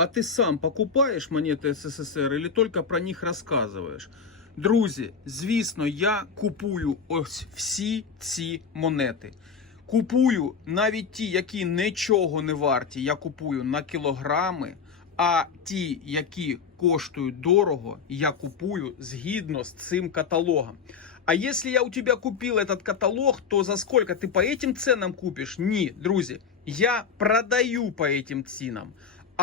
а ти сам покупаєш монети СССР или тільки про них розказуєш? Друзі, звісно, я купую ось всі ці монети. Купую навіть ті, які нічого не варті, я купую на кілограми. А ті, які коштують дорого, я купую згідно з цим каталогом. А если я у тебя купил этот каталог, то за сколько ты по этим ценам купиш? Ні, друзі, я продаю по этим цінам.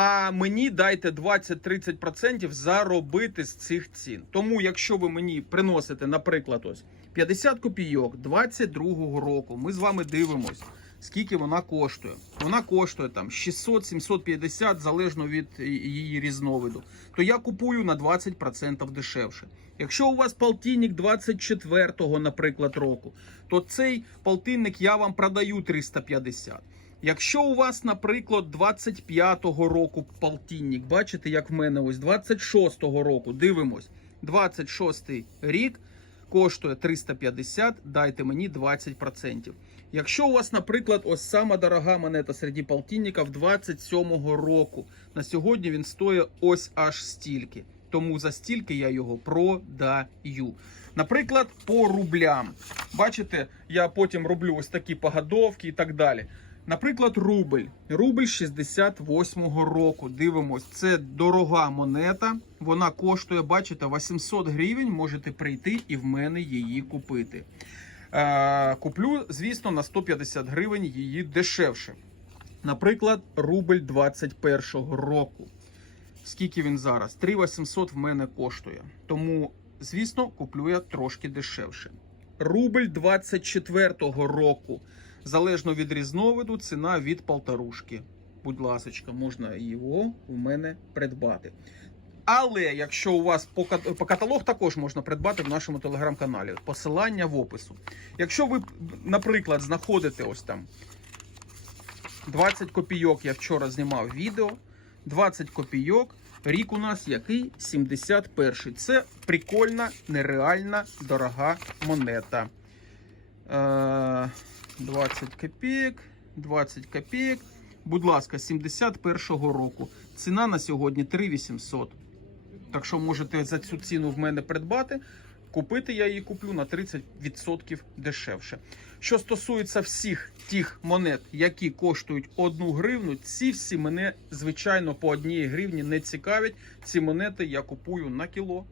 А мені дайте 20-30% заробити з цих цін. Тому, якщо ви мені приносите, наприклад, ось 50 копійок 22-го року, ми з вами дивимось, скільки вона коштує. Вона коштує там 600-750 залежно від її різновиду. То я купую на 20% дешевше. Якщо у вас полтинник 24-го, наприклад, року, то цей полтинник я вам продаю 350. Якщо у вас, наприклад, 25-го року полтинник, бачите, як в мене ось 26-го року, дивимось, 26-й рік коштує 350, дайте мені 20%. Якщо у вас, наприклад, ось сама дорога монета серед полтинників 27-го року, на сьогодні він стоїть ось аж стільки. Тому за стільки я його продаю. Наприклад, по рублям. Бачите, я потім роблю ось такі погадовки і так далі. Наприклад, рубль. Рубль 68-го року. Дивимось, це дорога монета. Вона коштує, бачите, 800 гривень. Можете прийти і в мене її купити. Е, куплю, звісно, на 150 гривень її дешевше. Наприклад, рубль 21-го року. Скільки він зараз? 3800 в мене коштує. Тому, звісно, куплю я трошки дешевше. Рубль 24-го року. Залежно від різновиду, ціна від полторушки. Будь ласка, можна його у мене придбати. Але якщо у вас по, по каталог також можна придбати в нашому телеграм-каналі. Посилання в опису. Якщо ви, наприклад, знаходите ось там 20 копійок, я вчора знімав відео. 20 копійок. Рік у нас який? 71. Це прикольна, нереальна, дорога монета. Е, 20 копійок, 20 копійок. Будь ласка, 71-го року. Ціна на сьогодні 3800. Так що можете за цю ціну в мене придбати. Купити я її куплю на 30% дешевше. Що стосується всіх тих монет, які коштують 1 гривну, ці всі мене, звичайно, по одній гривні не цікавлять. Ці монети я купую на кіло.